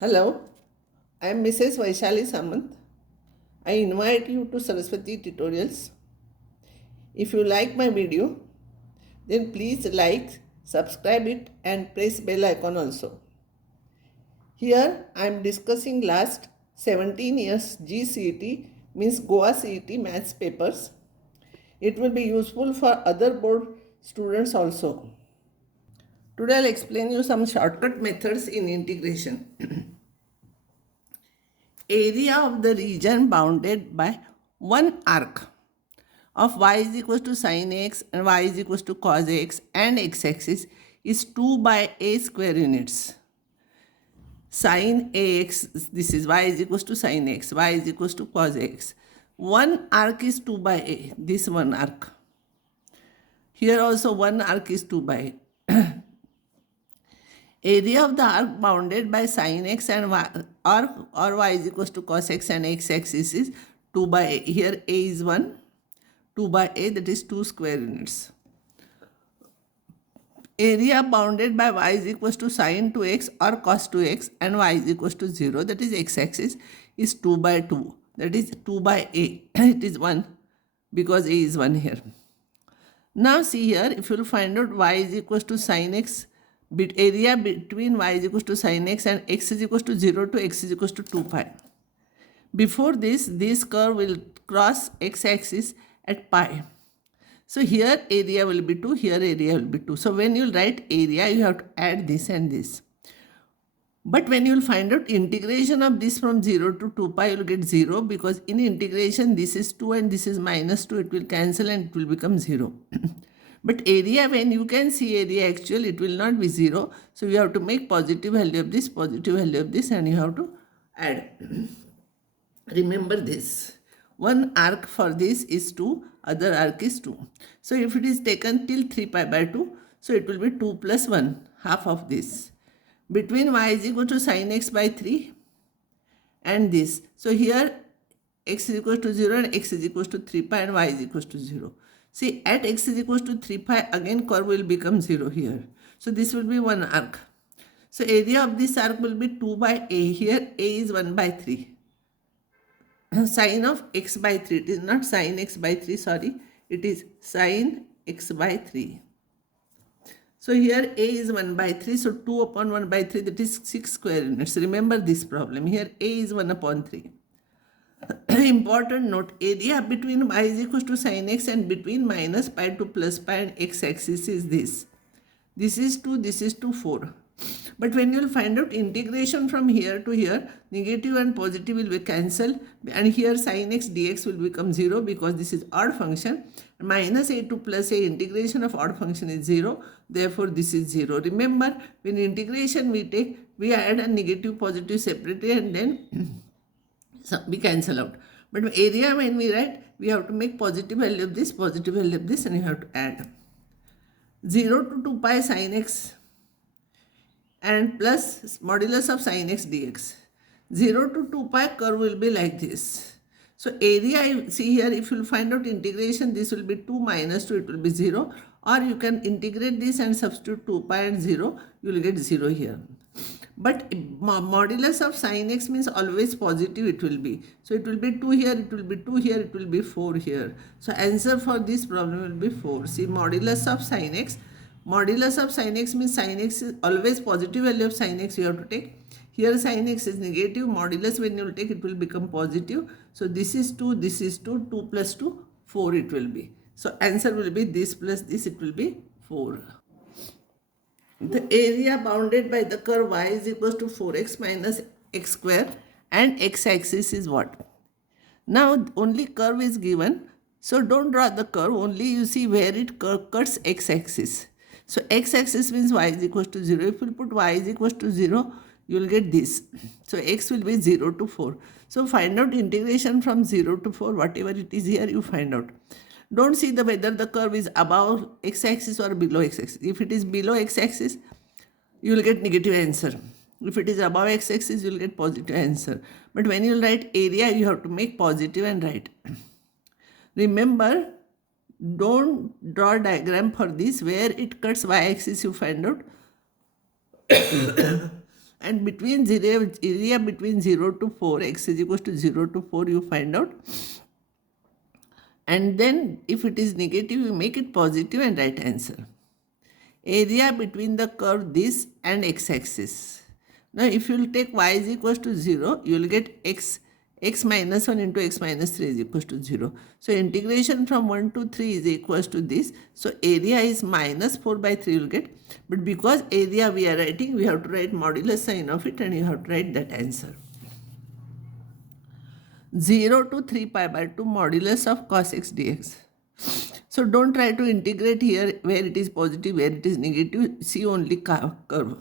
Hello, I am Mrs. Vaishali Samant. I invite you to Saraswati tutorials. If you like my video, then please like, subscribe it and press bell icon also. Here I am discussing last 17 years C.E.T means Goa C.E.T maths papers. It will be useful for other board students also. Today I'll explain you some shortcut methods in integration. Area of the region bounded by one arc of y is equals to sin x and y is equals to cos x and x-axis is 2 by a square units. Sin ax, this is y is equals to sin x, y is equals to cos x. One arc is 2 by a, this one arc. Here also one arc is 2 by a. Area of the arc bounded by sin x and y, or y is equals to cos x and x-axis is 2 by a. Here a is 1, 2 by a, that is 2 square units. Area bounded by y is equals to sin 2x or cos 2x and y is equals to 0, that is x-axis, is 2 by 2, that is 2 by a. It is 1 because a is 1 here. Now see here, if you will find out y is equals to sin x, area between y is equals to sin x and x is equals to 0 to x is equals to 2 pi. Before this curve will cross x-axis at pi. So here area will be 2, here area will be 2. So when you write area, you have to add this and this. But when you will find out integration of this from 0 to 2 pi, you will get 0 because in integration this is 2 and this is minus 2. It will cancel and it will become 0. But area, when you can see area actual, it will not be 0. So you have to make positive value of this, positive value of this, and you have to add. Remember this. One arc for this is 2, other arc is 2. So if it is taken till 3 pi by 2, so it will be 2 plus 1, half of this. Between y is equal to sin x by 3 and this. So here x is equal to 0 and x is equal to 3 pi and y is equal to 0. See, at x is equal to 3 pi, again curve will become 0 here. So this will be one arc. So area of this arc will be 2 by a. Here a is 1 by 3. Sin of x by 3. It is not sin x by 3, sorry. It is sin x by 3. So here a is 1 by 3. So 2 upon 1 by 3, that is 6 square units. Remember this problem. Here a is 1 upon 3. Important note, area between y is equal to sin x and between minus pi to plus pi and x-axis is this. This is 2, this is 2, 4. But when you will find out integration from here to here, negative and positive will be cancelled, and here sin x dx will become 0 because this is odd function. Minus a to plus a, integration of odd function is 0. Therefore, this is 0. Remember, when integration we take, we add a negative positive separately and then so we cancel out. But area, when we write, we have to make positive value of this, positive value of this, and you have to add 0 to 2 pi sin x and plus modulus of sin x dx. 0 to 2 pi curve will be like this. So area, see here, if you will find out integration, this will be 2 minus 2, it will be 0. Or you can integrate this and substitute 2 pi and 0, you will get 0 here. But modulus of sin x means always positive it will be. So it will be 2 here, it will be 2 here, it will be 4 here. So answer for this problem will be 4. See, modulus of sin x. Modulus of sin x means sin x is always positive value of sin x you have to take. Here sin x is negative. Modulus when you will take, it will become positive. So this is 2, this is 2, 2 plus 2, 4 it will be. So answer will be this plus this, it will be 4. The area bounded by the curve y is equal to 4x minus x square and x-axis is what? Now only curve is given. So don't draw the curve, only you see where it cuts x-axis. So x-axis means y is equal to 0. If you put y is equal to 0, you will get this. So x will be 0 to 4. So find out integration from 0 to 4, whatever it is here, you find out. Don't see whether the curve is above x-axis or below x-axis. If it is below x-axis, you will get negative answer. If it is above x-axis, you will get positive answer. But when you write area, you have to make positive and write. Remember, don't draw a diagram for this where it cuts y-axis, you find out. And between area between 0 to 4, x is equals to 0 to 4, you find out. And then if it is negative, you make it positive and write answer. Area between the curve this and x-axis. Now if you will take y is equals to 0, you will get x minus 1 into x minus 3 is equals to 0. So integration from 1 to 3 is equals to this. So area is minus 4 by 3 you will get. But because area we are writing, we have to write modulus sign of it and you have to write that answer. 0 to 3 pi by 2 modulus of cos x dx. So don't try to integrate here where it is positive, where it is negative. See only curve.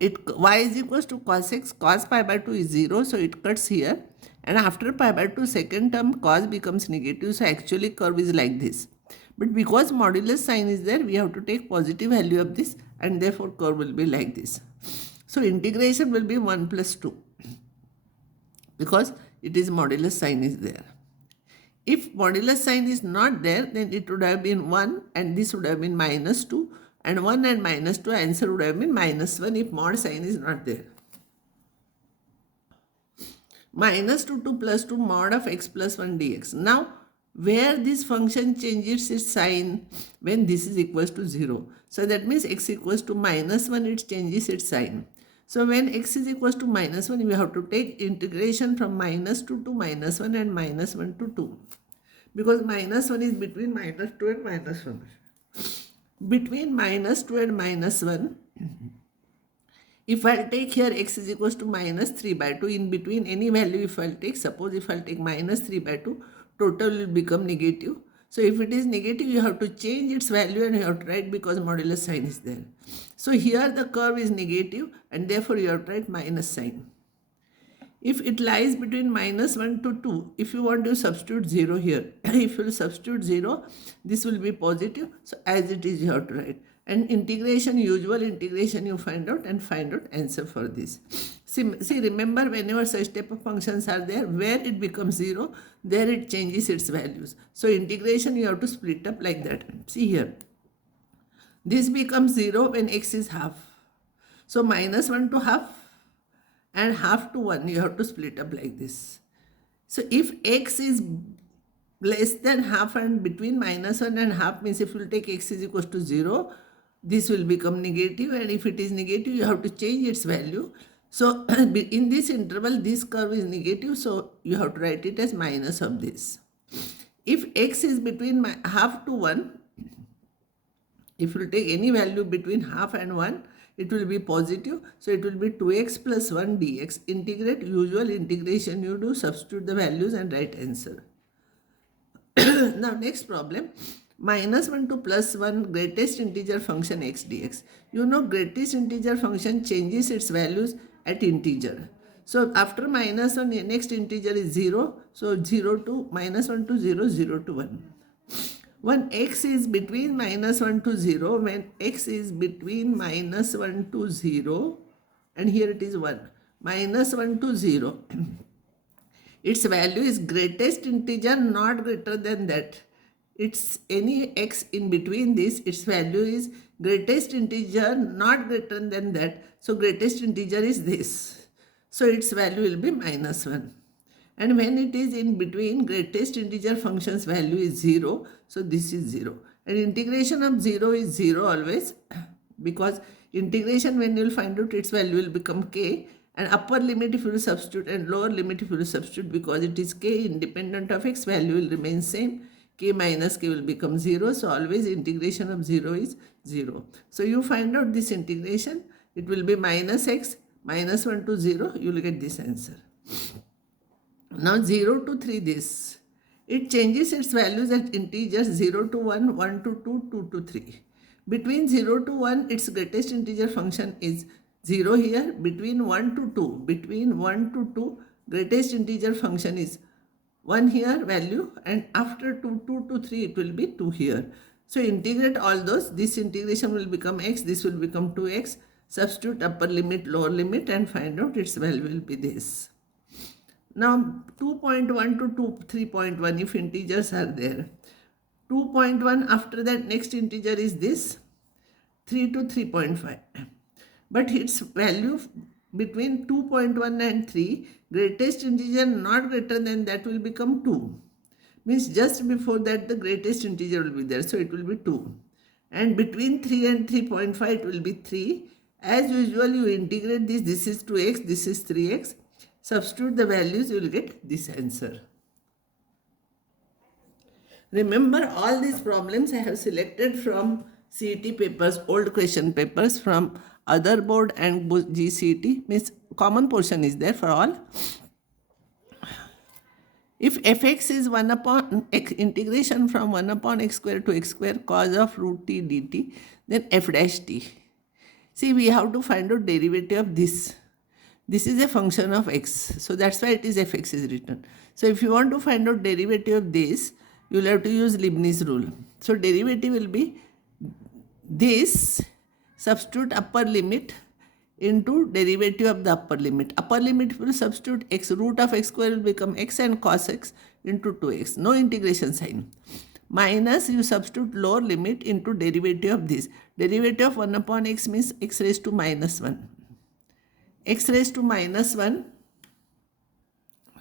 Y is equals to cos x. Cos pi by 2 is 0, so it cuts here. And after pi by 2, second term cos becomes negative. So actually curve is like this. But because modulus sign is there, we have to take positive value of this and therefore curve will be like this. So integration will be 1 plus 2 because it is modulus sign is there. If modulus sign is not there, then it would have been 1 and this would have been minus 2. And 1 and minus 2 answer would have been minus 1 if mod sign is not there. Minus 2 to plus 2 mod of x plus 1 dx. Now, where this function changes its sign when this is equals to 0. So that means x equals to minus 1, it changes its sign. So when x is equals to minus 1, we have to take integration from minus 2 to minus 1 and minus 1 to 2. Because minus 1 is between minus 2 and minus 1. Between minus 2 and minus 1, if I take here x is equals to minus 3 by 2, in between any value if I take, suppose if I take minus 3 by 2, total will become negative. So if it is negative, you have to change its value and you have to write because modulus sign is there. So here the curve is negative and therefore you have to write minus sign. If it lies between minus 1 to 2, if you want to substitute 0 here, if you substitute 0, this will be positive. So as it is, you have to write. And integration, usual integration you find out and find out answer for this. See, remember whenever such type of functions are there, where it becomes 0, there it changes its values. So integration you have to split up like that. See here. This becomes 0 when x is half. So minus 1 to half and half to 1, you have to split up like this. So if x is less than half and between minus 1 and half means if you take x is equals to 0, this will become negative, and if it is negative, you have to change its value. So in this interval, this curve is negative, so you have to write it as minus of this. If x is between half to 1, if you take any value between half and 1, it will be positive. So it will be 2x plus 1 dx. Integrate, usual integration you do, substitute the values and write answer. Now next problem. Minus 1 to plus 1 greatest integer function x dx. You know greatest integer function changes its values at integer. So after minus 1, next integer is 0. So 0 to minus 1 to 0, 0 to 1. When x is between minus 1 to 0, when x is between minus 1 to 0, and here it is 1, minus 1 to 0, its value is greatest integer not greater than that. It's any x in between this, its value is greatest integer not greater than that. So greatest integer is this. So its value will be minus 1. And when it is in between, greatest integer function's value is 0. So this is 0. And integration of 0 is 0 always, because integration when you will find out its value will become k, and upper limit if you will substitute and lower limit if you will substitute, because it is k independent of x, value will remain same. K minus k will become 0. So always integration of 0 is 0. So you find out this integration. It will be minus x, minus 1 to 0. You will get this answer. Now 0 to 3 this. It changes its values at integers 0 to 1, 1 to 2, 2 to 3. Between 0 to 1, its greatest integer function is 0 here. Between 1 to 2, between 1 to 2, greatest integer function is 1 here value, and after 2 to 3 it will be 2 here. So integrate all those. This integration will become x, this will become 2x. Substitute upper limit, lower limit and find out its value will be this. Now 2.1 to 3.1 if integers are there. 2.1 after that next integer is this. 3 to 3.5. But its value between 2.1 and 3, greatest integer not greater than that will become 2. Means just before that the greatest integer will be there. So it will be 2. And between 3 and 3.5 it will be 3. As usual you integrate this. This is 2x, this is 3x. Substitute the values, you will get this answer. Remember, all these problems I have selected from C.E.T papers, old question papers from other board and GCET. Means common portion is there for all. If fx is 1 upon x, integration from 1 upon x square to x square cos of root t dt, then f dash t. See, we have to find out derivative of this. This is a function of x. So that's why it is fx is written. So if you want to find out derivative of this, you will have to use Leibniz rule. So derivative will be this, substitute upper limit into derivative of the upper limit. Upper limit will substitute x, root of x square will become x and cos x into 2x. No integration sign. Minus, you substitute lower limit into derivative of this. Derivative of 1 upon x means x raised to minus 1. X raised to minus 1.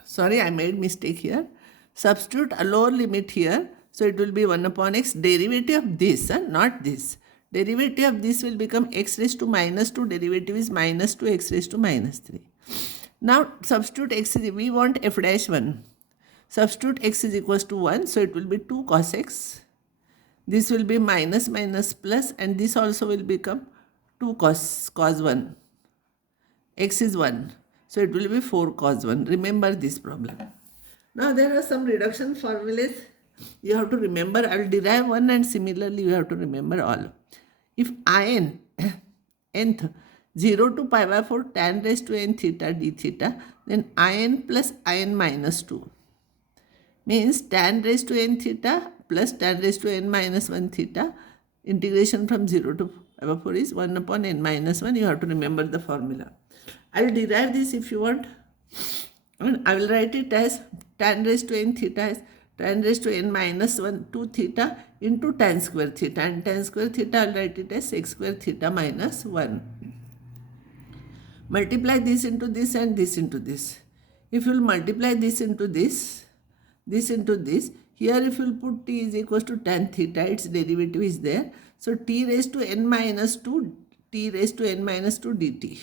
Sorry, I made mistake here. Substitute a lower limit here. So it will be 1 upon x. Derivative of this, not this. Derivative of this will become x raised to minus 2. Derivative is minus 2 x raised to minus 3. Now substitute x, we want f dash 1. Substitute x is equals to 1. So it will be 2 cos x. This will be minus minus plus, and this also will become 2 cos 1. X is 1. So it will be 4 cos 1. Remember this problem. Now there are some reduction formulas you have to remember. I will derive one and similarly you have to remember all. If in nth 0 to pi by 4 tan raised to n theta d theta, then in plus in minus 2 means tan raised to n theta plus tan raised to n minus 1 theta. Integration from 0 to pi by 4 is 1 upon n minus 1. You have to remember the formula. I will derive this if you want. And I will write it as tan raised to n theta is tan raised to n minus 1 2 theta into tan square theta, and tan square theta I will write it as sec square theta minus 1. Multiply this into this and this into this. If you will multiply this into this into this, here if you will put t is equals to tan theta, its derivative is there. So t raised to n minus 2, t raised to n minus 2 dt.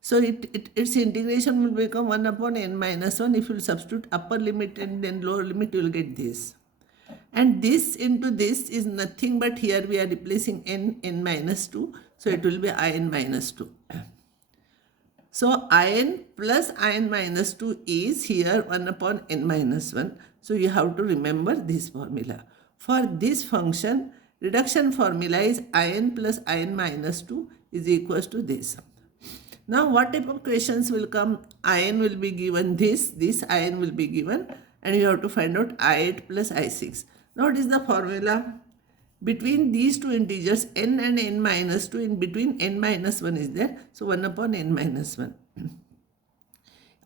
So its integration will become 1 upon n minus 1. If you will substitute upper limit and then lower limit, you will get this. And this into this is nothing but here we are replacing n minus 2. So it will be in minus 2. So in plus in minus 2 is here 1 upon n minus 1. So you have to remember this formula. For this function, reduction formula is in plus in minus 2 is equals to this. Now what type of questions will come? In will be given this in will be given, and you have to find out I8 plus I6. Now what is the formula? Between these two integers n and n minus 2, in between n minus 1 is there. So 1 upon n minus 1.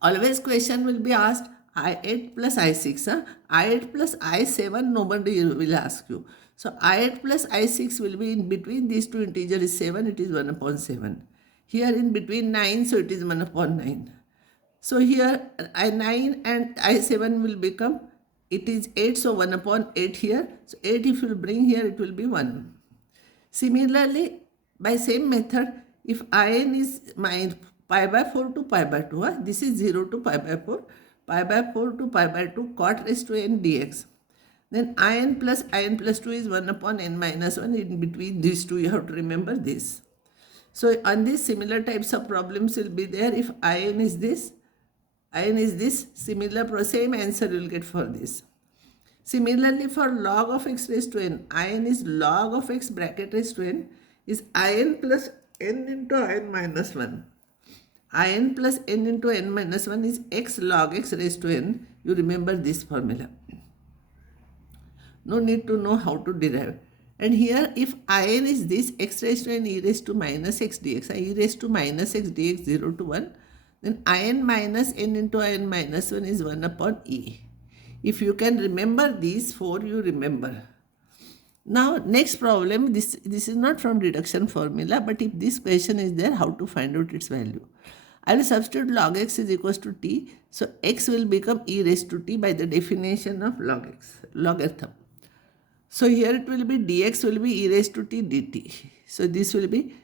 Always question will be asked I8 plus I6. I8 plus I7 nobody will ask you. So I8 plus I6 will be in between these two integers is 7. It is 1 upon 7. Here in between 9, so it is 1 upon 9. So here I9 and I7 will become, it is 8, so 1 upon 8 here. So 8 if you will bring here, it will be 1. Similarly, by same method, if in is pi by 4 to pi by 2, this is 0 to pi by 4 to pi by 2 cot raised to n dx. Then in plus 2 is 1 upon n minus 1. In between these two, you have to remember this. So on these similar types of problems will be there. If in is this, similar same answer you will get for this. Similarly, for log of x raised to n, in is log of x bracket raised to n is in plus n into n minus 1. In plus n into n minus 1 is x log x raised to n. You remember this formula. No need to know how to derive. And here if in is this x raised to n e raised to minus x dx, e raised to minus x dx 0 to 1, then in minus n into in minus 1 is 1 upon e. If you can remember these four, you remember. Now, next problem, this is not from reduction formula, but if this question is there, how to find out its value? I will substitute log x is equals to t. So, x will become e raised to t by the definition of log x, logarithm. So, here it will be dx will be e raised to t dt. So, this will be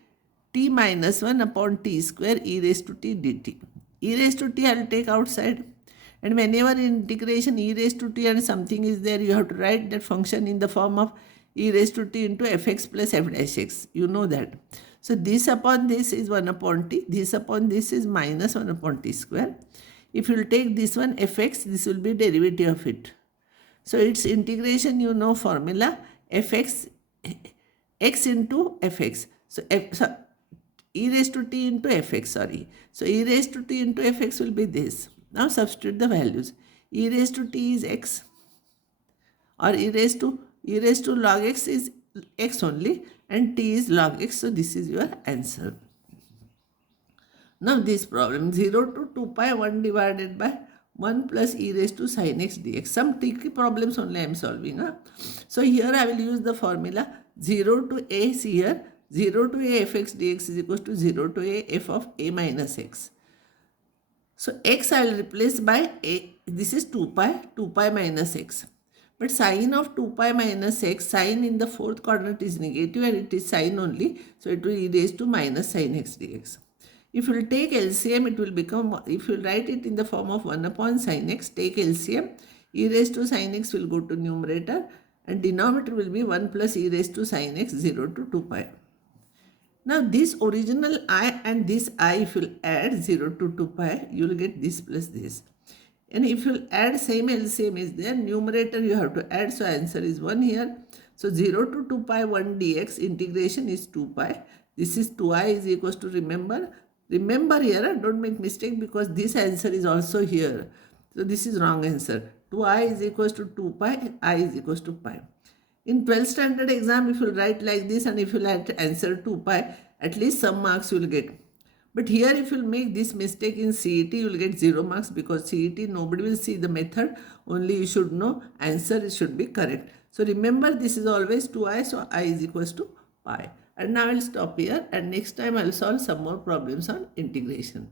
t minus 1 upon t square e raised to t dt. E raised to t I will take outside. And whenever in integration e raised to t and something is there, you have to write that function in the form of e raised to t into fx plus f dash x. You know that. So this upon this is 1 upon t. This upon this is minus 1 upon t square. If you will take this one fx, this will be derivative of it. So its integration, you know formula, fx, x into fx. So, e raised to t into fx, sorry. So e raised to t into fx will be this. Now substitute the values. E raised to t is x, or e raised to log x is x only, and t is log x. So this is your answer. Now this problem, 0 to 2 pi 1 divided by 1 plus e raised to sin x dx. Some tricky problems only I am solving. So here I will use the formula 0 to a, see here, 0 to a fx dx is equals to 0 to a f of a minus x. So x I will replace by a, this is 2 pi minus x. But sine of 2 pi minus x, sine in the fourth quadrant is negative and it is sine only. So it will e raised to minus sin x dx. If you will take LCM, it will become, if you write it in the form of 1 upon sin x, take LCM, e raised to sin x will go to numerator and denominator will be 1 plus e raised to sin x 0 to 2 pi. Now this original I and this I, if you add 0 to 2 pi, you will get this plus this. And if you add same LCM is there, numerator you have to add, so answer is 1 here. So 0 to 2 pi 1 dx integration is 2 pi. This is 2i is equals to, remember here, don't make mistake because this answer is also here. So this is wrong answer. 2i is equals to 2 pi, I is equals to pi. In 12th standard exam, if you write like this and if you answer 2 pi, at least some marks you will get. But here if you make this mistake in C.E.T, you will get 0 marks because C.E.T nobody will see the method. Only you should know answer should be correct. So remember this is always 2i, so I is equals to pi. And now I will stop here and next time I will solve some more problems on integration.